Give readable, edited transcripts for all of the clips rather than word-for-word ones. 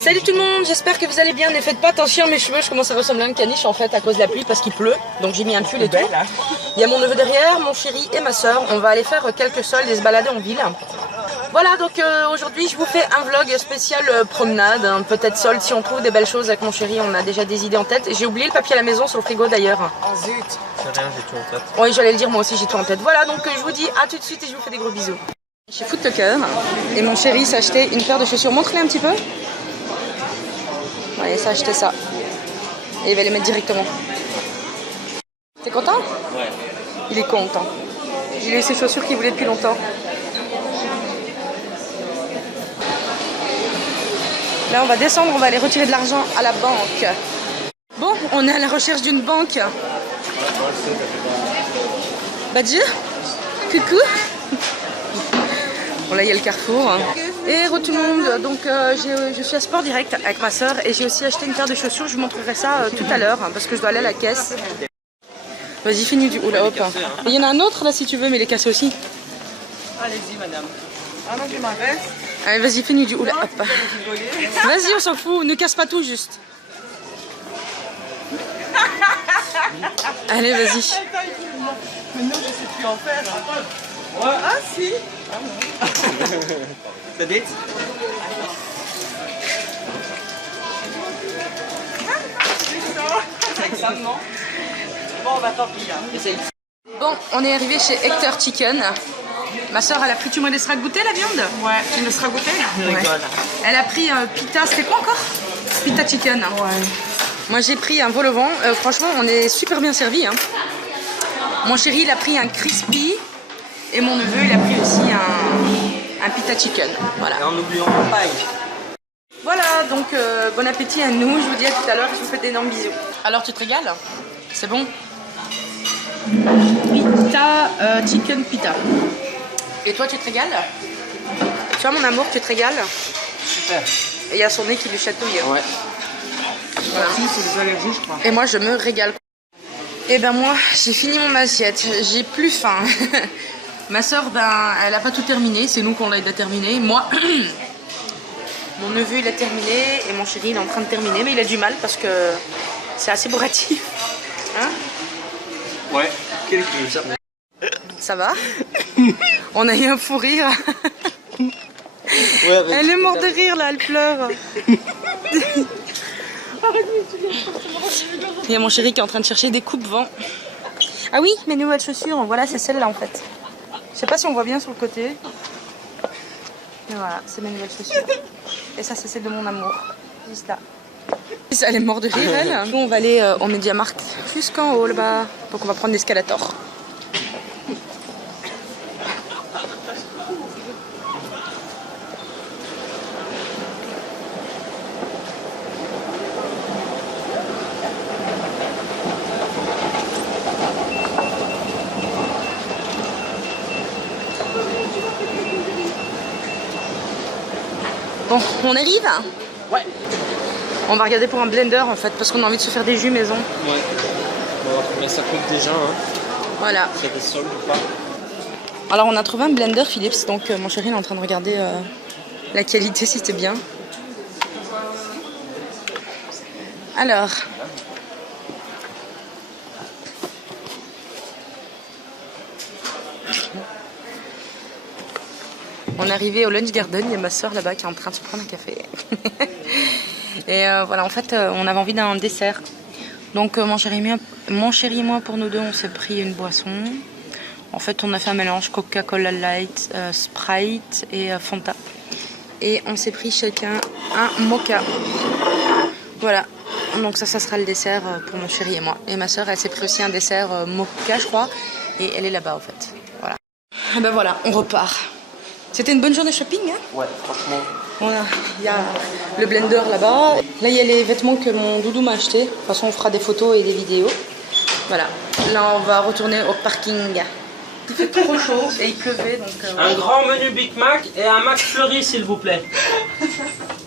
Salut tout le monde, j'espère que vous allez bien. Ne faites pas attention à mes cheveux, je commence à ressembler à un caniche en fait à cause de la pluie parce qu'il pleut. Donc j'ai mis un pull et tout. Il y a mon neveu derrière, mon chéri et ma soeur. On va aller faire quelques soldes et se balader en ville. Voilà, donc aujourd'hui je vous fais un vlog spécial promenade, hein, peut-être solde si on trouve des belles choses avec mon chéri, on a déjà des idées en tête. J'ai oublié le papier à la maison sur le frigo d'ailleurs. Oh zut. C'est rien, j'ai tout en tête. Oui, j'allais le dire, moi aussi j'ai tout en tête. Voilà, donc je vous dis à tout de suite et je vous fais des gros bisous. Chez Foot Locker et mon chéri s'est acheté une paire de chaussures. Montre-les un petit peu. Ouais, il s'est acheté ça. Et il va les mettre directement. T'es content? Ouais. Il est content. J'ai eu ces chaussures qu'il voulait depuis longtemps. Là, on va descendre, on va aller retirer de l'argent à la banque. Bon, on est à la recherche d'une banque. Badji, coucou. Bon, là, il y a le carrefour. Et re tout le monde, donc je suis à Sport Direct avec ma soeur et j'ai aussi acheté une paire de chaussures. Je vous montrerai ça tout à l'heure parce que je dois aller à la caisse. Vas-y, finis du oula hop. Il y en a un autre là si tu veux, mais il est cassé aussi. Allez-y, madame. Ah non, je m'arrête. Allez, vas-y, finis du oula hop. Vas-y, on s'en fout, ne casse pas tout juste. Allez, vas-y. Maintenant, je sais plus en faire. Ouais. Ah si. Ça date? Extrêmement. Bon, bah tant pis. Essaye. Bon, on est arrivé chez Hector Chicken. Ma soeur, elle a pris, tu me laisseras goûter la viande? Ouais, tu me laisseras goûter? Ouais. Elle a pris pita, c'était quoi encore? Pita chicken. Ouais. Moi j'ai pris un vol au vent. Franchement, on est super bien servi. Hein. Mon chéri, il a pris un crispy. Et mon neveu, il a pris aussi un pita chicken. Voilà. Et en oubliant la paille. Voilà, donc bon appétit à nous. Je vous dis à tout à l'heure. Je vous fais d'énormes bisous. Alors, tu te régales? C'est bon? Pita, chicken pita. Et toi, tu te régales? Tu vois, mon amour, tu te régales? Super. Et il y a son nez qui lui chatouille. Ouais. Voilà. C'est les allergies, je crois. Et moi, je me régale. Et ben moi, j'ai fini mon assiette. J'ai plus faim. Ma soeur, ben, elle a pas tout terminé. C'est nous qu'on l'a aidé à terminer. Moi, mon neveu, il a terminé. Et mon chéri, il est en train de terminer. Mais il a du mal parce que c'est assez bourratif. Hein? Ouais. Quel cul, ça. Ça va? On a eu un fou rire. Ouais, Elle est morte de rire là, elle pleure. Il y a mon chéri qui est en train de chercher des coupes-vent. Ah oui, mes nouvelles chaussures, voilà, c'est celle-là en fait. Je sais pas si on voit bien sur le côté. Mais voilà, c'est mes nouvelles chaussures. Et ça, c'est celle de mon amour. Juste là. Elle est morte de rire, elle. Nous, on va aller au MediaMarkt jusqu'en haut là-bas. Donc, on va prendre l'escalator. Bon, on arrive? Ouais. On va regarder pour un blender en fait, parce qu'on a envie de se faire des jus maison. Ouais. On va voir combien ça coûte déjà, hein. Voilà. S'il y a des soldes ou pas. Alors on a trouvé un blender Philips, donc mon chéri il est en train de regarder la qualité si c'était bien. Alors. On est arrivé au Lunch Garden, il y a ma soeur là-bas qui est en train de se prendre un café. Et voilà, en fait, on avait envie d'un dessert. Donc mon chéri et moi, pour nous deux, on s'est pris une boisson. En fait, on a fait un mélange Coca-Cola Light, Sprite et Fanta. Et on s'est pris chacun un mocha. Voilà. Donc ça sera le dessert pour mon chéri et moi. Et ma soeur, elle s'est pris aussi un dessert mocha, je crois. Et elle est là-bas, en fait. Voilà. Et ben voilà, on repart. C'était une bonne journée shopping, hein? Ouais, franchement. Voilà, il y a le blender là-bas. Là, il y a les vêtements que mon doudou m'a achetés. De toute façon, on fera des photos et des vidéos. Voilà. Là, on va retourner au parking. Il fait trop chaud et il pleuvait, donc... Un grand menu Big Mac et un Mac Fleury, s'il vous plaît.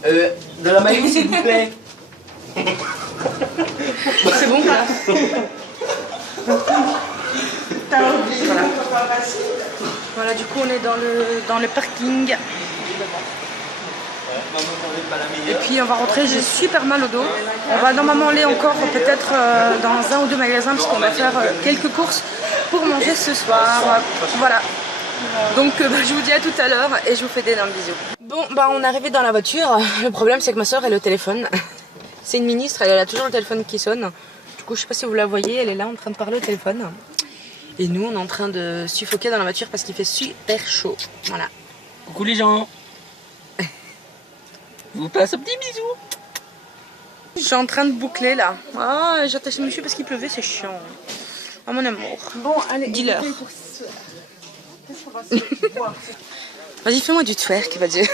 De la maillot, s'il vous plaît. C'est bon, là. Voilà, du coup on est dans le parking. Et puis on va rentrer, j'ai super mal au dos. On va normalement aller encore peut-être dans un ou deux magasins parce qu'on va faire quelques courses pour manger ce soir. Voilà. Donc je vous dis à tout à l'heure et je vous fais d'énormes bisous. Bon bah on est arrivé dans la voiture. Le problème c'est que ma soeur elle est au téléphone. C'est une ministre, elle a toujours le téléphone qui sonne. Du coup je sais pas si vous la voyez, elle est là en train de parler au téléphone. Et nous on est en train de suffoquer dans la voiture parce qu'il fait super chaud. Voilà. Coucou les gens. Je vous passe un petit bisou. Je suis en train de boucler là. Ah, j'ai attaché mes cheveux parce qu'il pleuvait, c'est chiant. Ah mon amour. Bon, allez, dis-leur. Qu'est-ce qu'on va se voir? Vas-y, fais-moi du twerk, vas-y.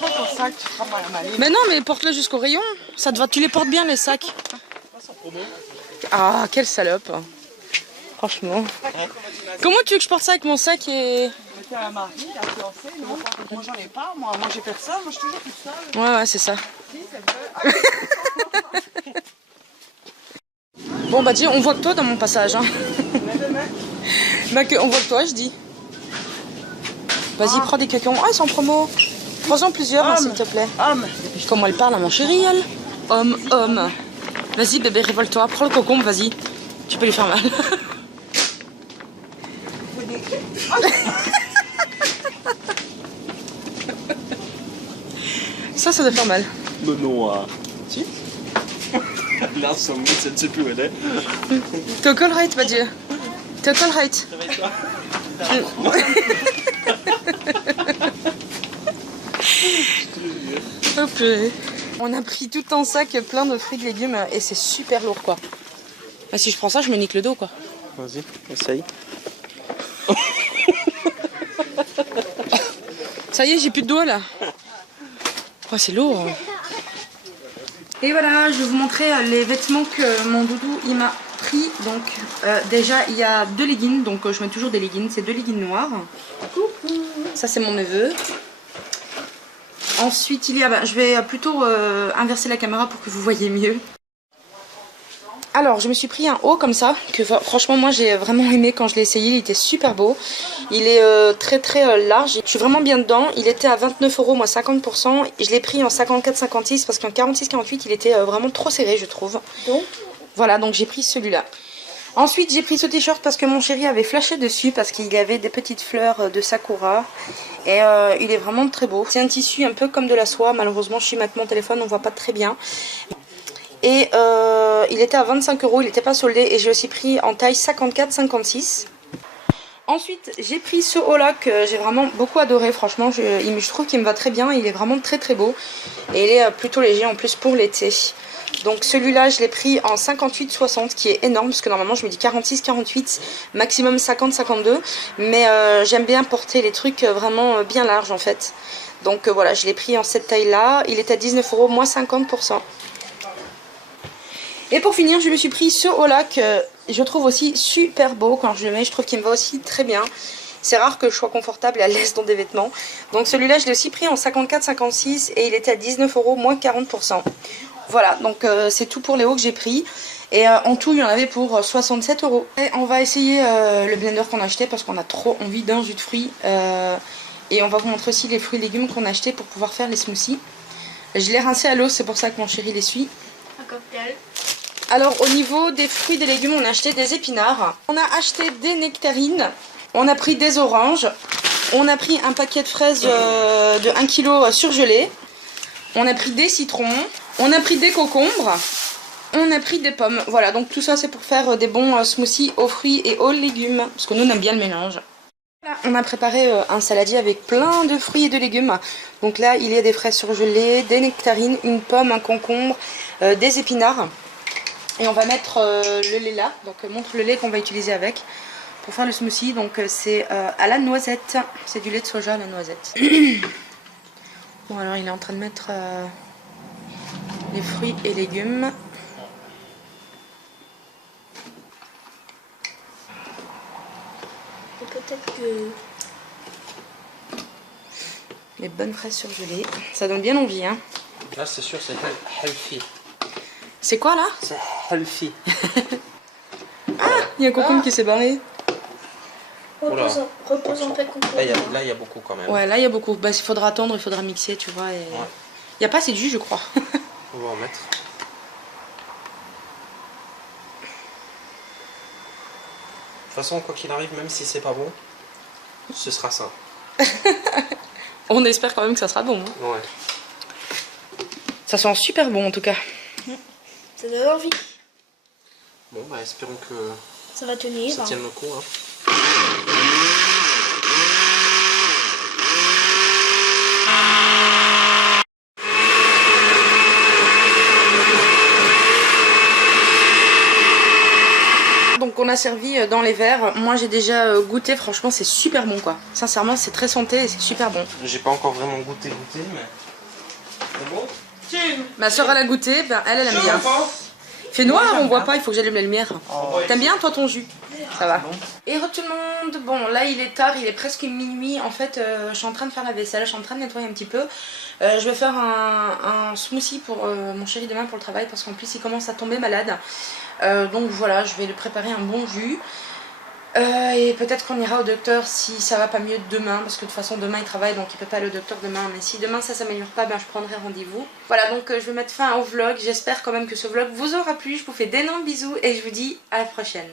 Prends ton sac, tu feras mal. Mais non, mais porte-le jusqu'au rayon. Ça te va, tu les portes bien les sacs. Ah, quelle salope. Franchement. Comment tu veux que je porte ça avec mon sac et... T'as un mari, t'as un fiancé, non? Moi j'en ai pas, moi j'ai personne, moi je suis toujours toute seule. Ouais, c'est ça. Si, c'est vrai. Bon bah dis, on voit que toi dans mon passage. Hein. Bah on voit que toi, je dis. Vas-y, prends des cacons. Ah, ils sont en promo. Prends-en plusieurs, hein, s'il te plaît. Homme. Comment elle parle à mon chéri, elle. Homme. Vas-y, bébé, révolte-toi. Prends le cocon, vas-y. Tu peux lui faire mal. Ça doit faire mal. Men non, si. Là, som mitt sätt på det. T'es au col right, bah Dieu. T'es au col right. Hop. On a pris tout un sac plein de fruits et de légumes et c'est super lourd quoi. Bah, si je prends ça, je me nique le dos quoi. Vas-y, essaye. Ça y est, j'ai plus de doigts là. Oh, c'est lourd. Et voilà, je vais vous montrer les vêtements que mon doudou il m'a pris. Donc déjà il y a 2 leggings, donc je mets toujours des leggings, c'est 2 leggings noirs. Ça c'est mon neveu. Ensuite il y a, je vais plutôt inverser la caméra pour que vous voyez mieux. Alors je me suis pris un haut comme ça, que franchement moi j'ai vraiment aimé quand je l'ai essayé, il était super beau. Il est très large, je suis vraiment bien dedans, il était à 29 €, moi 50%. Et je l'ai pris en 54-56 parce qu'en 46-48 il était vraiment trop serré je trouve. Donc voilà, donc j'ai pris celui-là. Ensuite j'ai pris ce t-shirt parce que mon chéri avait flashé dessus parce qu'il y avait des petites fleurs de sakura. Et il est vraiment très beau. C'est un tissu un peu comme de la soie, malheureusement je suis avec mon téléphone, on voit pas très bien. Et il était à 25 €, il n'était pas soldé et j'ai aussi pris en taille 54-56. Ensuite j'ai pris ce haut là que j'ai vraiment beaucoup adoré, franchement je trouve qu'il me va très bien, il est vraiment très beau. Et il est plutôt léger en plus pour l'été. Donc celui-là je l'ai pris en 58-60 qui est énorme parce que normalement je me dis 46-48, maximum 50-52. Mais j'aime bien porter les trucs vraiment bien larges en fait. Donc voilà, je l'ai pris en cette taille là, il est à 19 €, moins 50%. Et pour finir, je me suis pris ce haut là que je trouve aussi super beau quand je le mets. Je trouve qu'il me va aussi très bien. C'est rare que je sois confortable et à l'aise dans des vêtements. Donc celui-là, je l'ai aussi pris en 54-56 et il était à 19 €, moins 40%. Voilà, donc c'est tout pour les hauts que j'ai pris. Et en tout, il y en avait pour 67 €. Et on va essayer le blender qu'on a acheté parce qu'on a trop envie d'un jus de fruits. Et on va vous montrer aussi les fruits et légumes qu'on a achetés pour pouvoir faire les smoothies. Je l'ai rincé à l'eau, c'est pour ça que mon chéri les suit. Un cocktail. Alors au niveau des fruits et des légumes, on a acheté des épinards, on a acheté des nectarines, on a pris des oranges, on a pris un paquet de fraises de 1 kg surgelées, on a pris des citrons, on a pris des concombres, on a pris des pommes. Voilà, donc tout ça c'est pour faire des bons smoothies aux fruits et aux légumes, parce que nous on aime bien le mélange. Voilà, on a préparé un saladier avec plein de fruits et de légumes. Donc là il y a des fraises surgelées, des nectarines, une pomme, un concombre, des épinards. Et on va mettre le lait là, donc montre le lait qu'on va utiliser avec pour faire le smoothie. Donc c'est à la noisette, c'est du lait de soja à la noisette. Bon alors il est en train de mettre les fruits et légumes. Peut-être que... Les bonnes fraises surgelées, ça donne bien envie hein. Là c'est sûr c'est healthy. C'est quoi là? C'est healthy. Il y a Cocoon qui s'est barré. Repose en paix contre Là, il y a beaucoup quand même. Ouais, là il y a beaucoup. Bah, il faudra attendre, il faudra mixer, tu vois. Et... Il n'y a pas assez de jus, je crois. On va en mettre. De toute façon, quoi qu'il arrive, même si c'est pas bon, ce sera ça. On espère quand même que ça sera bon. Hein. Ouais. Ça sent super bon en tout cas. Ça donne envie. Bon, bah espérons que Ça va tenir. ça tienne le coup. Hein. Donc on a servi dans les verres. Moi j'ai déjà goûté, franchement c'est super bon quoi. Sincèrement c'est très santé et c'est super bon. J'ai pas encore vraiment goûté, mais... C'est bon? Ma soeur elle a goûté, ben elle aime bien. Il fait noir, on voit pas, il faut que j'allume la lumière. T'aimes bien toi ton jus? Ça va. Et re tout le monde, bon là il est tard, il est presque minuit. En fait je suis en train de faire la vaisselle, je suis en train de nettoyer un petit peu. Je vais faire un smoothie pour mon chéri demain pour le travail parce qu'en plus il commence à tomber malade. Donc voilà, je vais lui préparer un bon jus. Et peut-être qu'on ira au docteur si ça va pas mieux demain, parce que de toute façon demain il travaille donc il peut pas aller au docteur demain, mais si demain ça s'améliore pas, ben je prendrai rendez-vous. Voilà, donc je vais mettre fin au vlog, j'espère quand même que ce vlog vous aura plu, je vous fais d'énormes bisous et je vous dis à la prochaine.